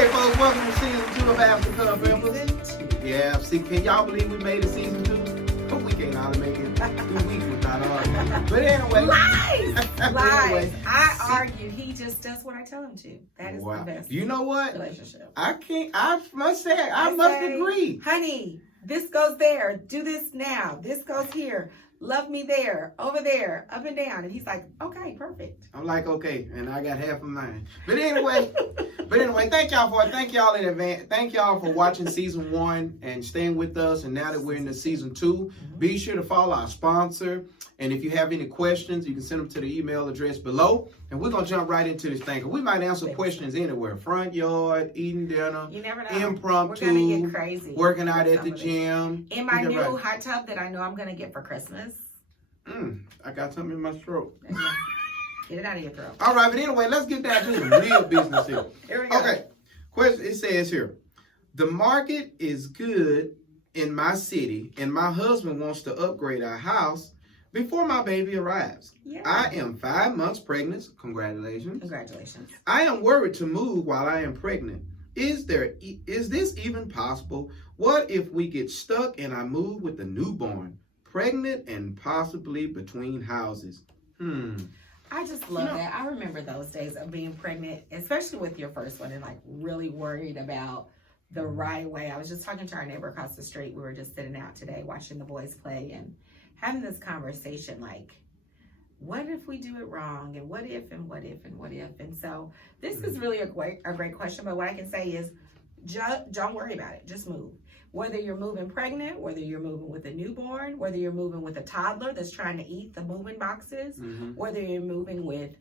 Hey folks, welcome to season 2 of After Cup Members. Yeah, see, can y'all believe we made it season 2? We can't hardly make it 2 weeks without arguing. But anyway. Lies! Anyway, I argue. He just does what I tell him to. That is the best. You know what? Relationship. I must agree. Honey, this goes there. Do this now. This goes here. Love me there, over there, up and down. And he's like, okay, perfect. I'm like, okay, and I got half of mine. But anyway, thank y'all in advance. Thank y'all for watching season 1 and staying with us. And now that we're into season 2, be sure to follow our sponsor. And if you have any questions, you can send them to the email address below. And we're going to jump right into this thing. We might answer questions anywhere. Front yard, eating dinner. You never know. Impromptu. We're going to get crazy. Working out at the gym. In my new hot tub that I know I'm going to get for Christmas. I got something in my throat. Get it out of your throat. All right, but anyway, let's get down to the real business here. Here we go. Okay. Question, it says here, the market is good in my city and my husband wants to upgrade our house before my baby arrives. Yeah. I am 5 months pregnant. Congratulations. Congratulations. I am worried to move while I am pregnant. Is this even possible? What if we get stuck and I move with the newborn, pregnant and possibly between houses? I just love that. I remember those days of being pregnant, especially with your first one, and like really worried about the right way. I was just talking to our neighbor across the street. We were just sitting out today watching the boys play and having this conversation like, what if we do it wrong? And what if, and what if, and what if? And so this is really a great question. But what I can say is, don't worry about it. Just move. Whether you're moving pregnant, whether you're moving with a newborn, whether you're moving with a toddler that's trying to eat the moving boxes, whether you're moving with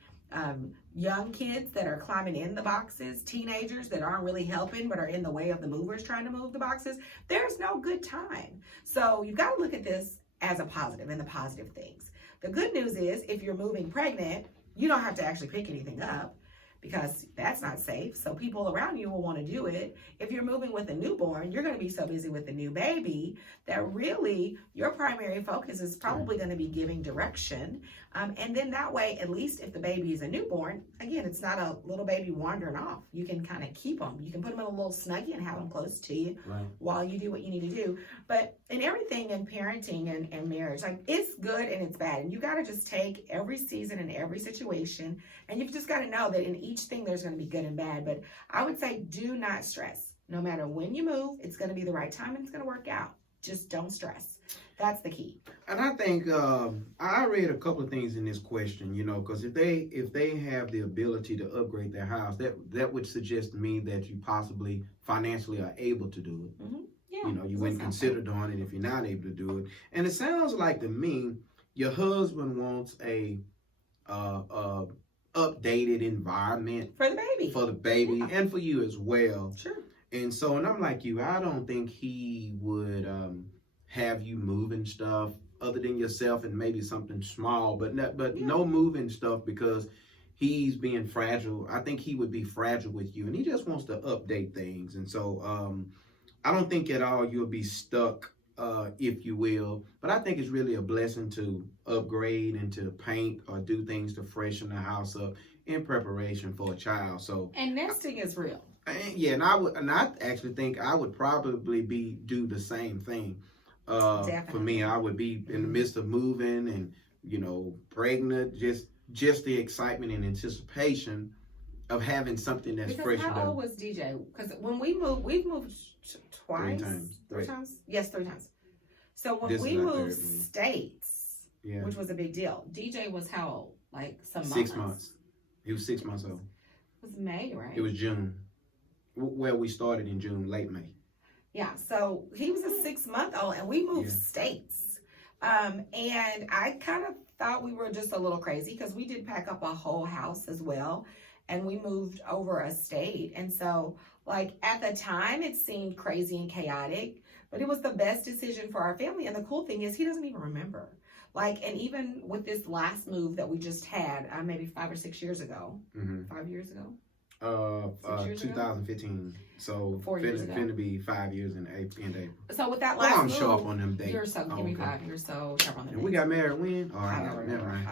young kids that are climbing in the boxes, teenagers that aren't really helping but are in the way of the movers trying to move the boxes, there's no good time. So you've got to look at this as a positive and the positive things. The good news is if you're moving pregnant, you don't have to actually pick anything up because that's not safe. So people around you will want to do it. If you're moving with a newborn, you're going to be so busy with the new baby that really your primary focus is probably going to be giving direction. And then that way, at least if the baby is a newborn, again, it's not a little baby wandering off. You can kind of keep them. You can put them in a little snuggie and have them close to you while you do what you need to do. But in everything in parenting and marriage, like it's good and it's bad. And you got to just take every season and every situation. And you've just got to know that in each thing, there's going to be good and bad. But I would say do not stress. No matter when you move, it's going to be the right time and it's going to work out. Just don't stress. That's the key. And I think I read a couple of things in this question, because if they have the ability to upgrade their house, that would suggest to me that you possibly financially are able to do it. Yeah, you wouldn't consider doing it if you're not able to do it. And it sounds like to me, your husband wants a updated environment for the baby, and for you as well. Sure. And so, and I'm like you, I don't think he would have you moving stuff other than yourself and maybe something small, but no moving stuff because he's being fragile. I think he would be fragile with you and he just wants to update things. And so I don't think at all you'll be stuck, if you will, but I think it's really a blessing to upgrade and to paint or do things to freshen the house up in preparation for a child. So and nesting is real. Yeah, and I actually think I would probably do the same thing. For me, I would be in the midst of moving and pregnant, just the excitement and anticipation of having something that's fresh. How old was DJ? Because when we've moved twice. 3 times. Yes, 3 times. So when we moved states, which was a big deal, DJ was how old? Like 6 months. He was 6 months old. It was May, right? It was June. Well, we started in June, late May. Yeah, so he was a 6-month-old and we moved states. And I kind of thought we were just a little crazy because we did pack up a whole house as well. And we moved over a state. And so like at the time it seemed crazy and chaotic, but it was the best decision for our family. And the cool thing is he doesn't even remember. Like, and even with this last move that we just had, maybe 5 or 6 years ago, 5 years ago. 2015. So 4 years ago. Finna be 5 years in April. So with that last I'm move, sharp on them dates. You're so give me 5. You're so sharp on them. And we got married when? Oh, I don't remember. Right.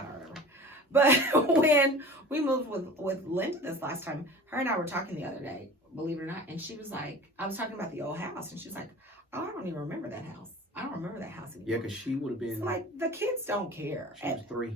But when we moved with Linda this last time, her and I were talking the other day. believe it or not. And she was like, I was talking about the old house, and she was like, oh, I don't even remember that house. I don't remember that house anymore. Yeah, because she would have been. It's like, the kids don't care. She was 3.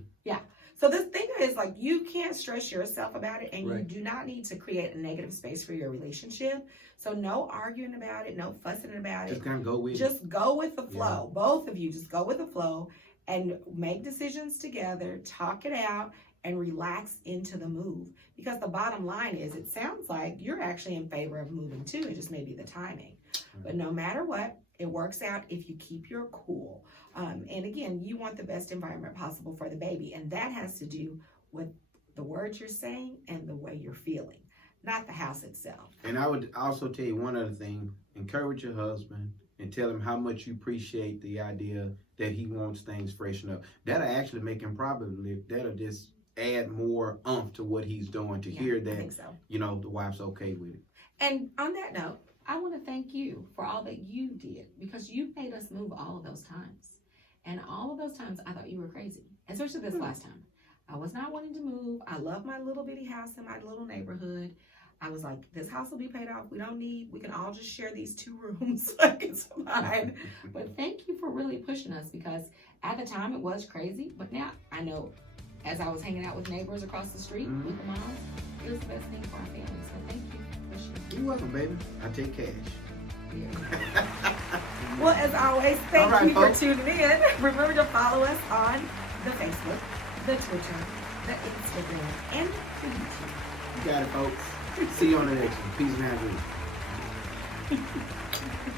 So the thing is, like, you can't stress yourself about it, and Right. you do not need to create a negative space for your relationship. So no arguing about it, no fussing about Just it. kind of go with it. Just go with the flow. Both of you just go with the flow and make decisions together, talk it out, and relax into the move. Because the bottom line is, it sounds like you're actually in favor of moving too. It just may be the timing. But no matter what, it works out if you keep your cool. And again, you want the best environment possible for the baby. And that has to do with the words you're saying and the way you're feeling, not the house itself. And I would also tell you one other thing. Encourage your husband and tell him how much you appreciate the idea that he wants things freshened up. That'll actually make him that'll just add more oomph to what he's doing to hear I that, think so. the wife's okay with it. And on that note, I want to thank you for all that you did, because you made us move all of those times. And all of those times I thought you were crazy, especially this last time. I was not wanting to move. I love my little bitty house in my little neighborhood. I was like, this house will be paid off. We can all just share these 2 rooms. Like, it's fine. But thank you for really pushing us, because at the time it was crazy. But now I know, as I was hanging out with neighbors across the street with the moms, it was the best thing for our family. So thank you for pushing. You're welcome, baby. I take cash. Well, as always, thank right, you folks. for tuning in. Remember to follow us on the Facebook, the Twitter, the Instagram, and the YouTube. You got it, folks. See you on the next one. Peace and happiness.